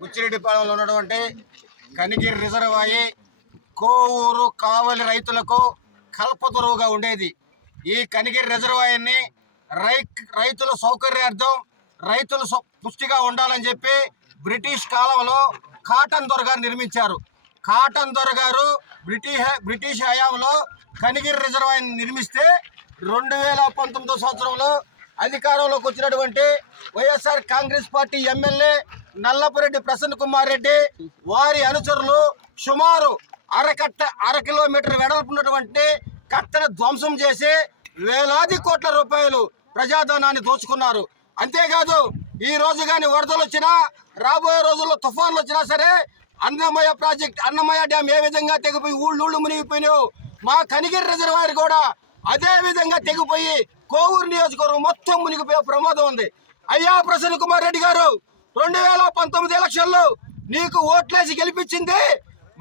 బుచ్చిరెడ్డిపాలెంలో ఉన్నటువంటి కనిగిరి రిజర్వాయర్ కోవూరు కావలి రైతులకు కల్పతరువుగా ఉండేది. ఈ కనిగిరి రిజర్వాయర్ని రైతుల సౌకర్యార్థం రైతులు పుష్టిగా ఉండాలని చెప్పి బ్రిటిష్ కాలంలో కాటన్ దొర గారు నిర్మించారు. కాటన్ దొర గారు బ్రిటిష్ హయాంలో కనిగిరి రిజర్వాయర్ నిర్మిస్తే 2019 సంవత్సరంలో అధికారంలోకి వచ్చినటువంటి వైఎస్ఆర్ కాంగ్రెస్ పార్టీ ఎమ్మెల్యే నల్లపురెడ్డి ప్రసన్న కుమార్ రెడ్డి వారి అనుచరులు సుమారు అర కిలోమీటర్ వెడల్పున్నటువంటి కట్టను ధ్వంసం చేసి వేలాది కోట్ల రూపాయలు ప్రజాధనాన్ని దోచుకున్నారు. అంతేకాదు ఈ రోజు కానీ వరదలు వచ్చినా రాబోయే రోజుల్లో తుఫాన్లు వచ్చినా సరే అన్నమయ్య ప్రాజెక్ట్ అన్నమయ్య డ్యామ్ ఏ విధంగా తెగిపోయి ఊళ్ళు మునిగిపోయినాయో మా కనిగిరి రిజర్వాయర్ కూడా అదే విధంగా తెగిపోయి కోవూరు నియోజకవర్గం మొత్తం మునిగిపోయే ప్రమాదం ఉంది. అయ్యా ప్రసన్న కుమార్ రెడ్డి గారు, 2019 ఎలక్షన్లో నీకు ఓట్లేసి గెలిపించింది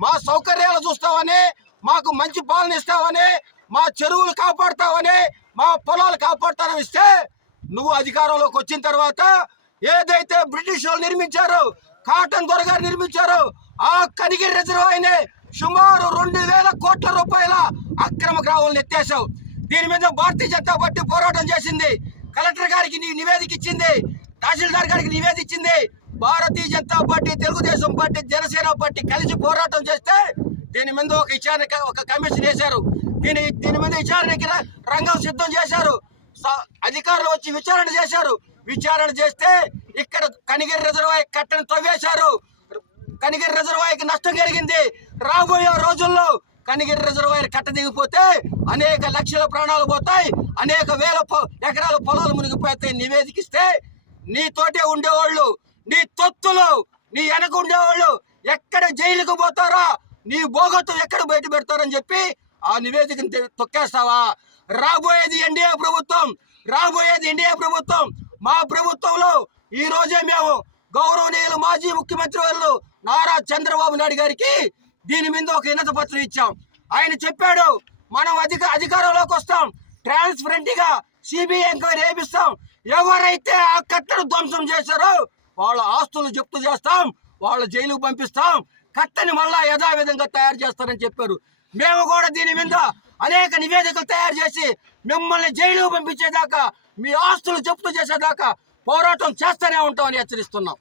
మా సౌకర్యాలు చూస్తావని, మాకు మంచి పాలన ఇస్తావని, మా చెరువులు కాపాడుతావని, మా పొలాలు కాపాడుతానని ఇస్తే నువ్వు అధికారంలోకి వచ్చిన తర్వాత ఏదైతే బ్రిటిష్ వాళ్ళు నిర్మించారో కాటన్ దొర గారు నిర్మించారో ఆ కనిగిరి రిజర్వాయర్ని సుమారు 2000 కోట్ల రూపాయల అక్రమ గ్రావాలను ఎత్తేసావు. దీని మీద భారతీయ జనతా పార్టీ పోరాటం చేసింది. కలెక్టర్ గారికి నివేదిక ఇచ్చింది, తహసీల్దార్ గారికి నివేదిక ఇచ్చింది. Bharatiya Janata party, Telugu Desam party, Janasena party కలిసి పోరాటం చేస్తే దీని మీద ఒక కమిషన్ వేశారు. దీని మీద విచారణకి రంగం సిద్ధం చేశారు. అధికారులు వచ్చి విచారణ చేశారు. విచారణ చేస్తే ఇక్కడ కనిగిరి రిజర్వాయర్ కట్టను తవ్వేశారు. కనిగిరి రిజర్వాయర్కి నష్టం జరిగింది. రాబోయే రోజుల్లో కనిగిరి రిజర్వాయర్ కట్ట దిగిపోతే అనేక లక్షల ప్రాణాలు పోతాయి, అనేక వేల ఎకరాల పొలాలు మునిగిపోతాయి. నివేదికిస్తే నీతోటే ఉండేవాళ్ళు, నీ తొత్తులు, నీ వెనక ఉండేవాళ్ళు ఎక్కడ జైలుకు పోతారా, నీ బోగత్తు ఎక్కడ బయట పెడతారని చెప్పి ఆ నివేదికను తొక్కేస్తావా? రాబోయేది ఎన్డీఏ ప్రభుత్వం. మా ప్రభుత్వంలో ఈ రోజే మేము గౌరవనీయులు మాజీ ముఖ్యమంత్రి వాళ్ళు నారా చంద్రబాబు నాయుడు గారికి దీని మీద ఒక వినతి పత్రం ఇచ్చాం. ఆయన చెప్పాడు, మనం అధికారంలోకి వస్తాం, ట్రాన్స్పరెంట్ గా సిబిఐ ఎంక్వైరీ చేపిస్తాం, ఎవరైతే ఆ కట్టను ధ్వంసం చేశారో వాళ్ళ ఆస్తులు జప్తు చేస్తాం, వాళ్ళ జైలుకు పంపిస్తాం, కట్టని మళ్ళా యథావిధంగా తయారు చేస్తారని చెప్పారు. మేము కూడా దీని మీద అనేక నివేదికలు తయారు చేసి మిమ్మల్ని జైలుకు పంపించేదాకా, మీ ఆస్తులు జప్తు చేసేదాకా పోరాటం చేస్తూనే ఉంటామని హెచ్చరిస్తున్నాం.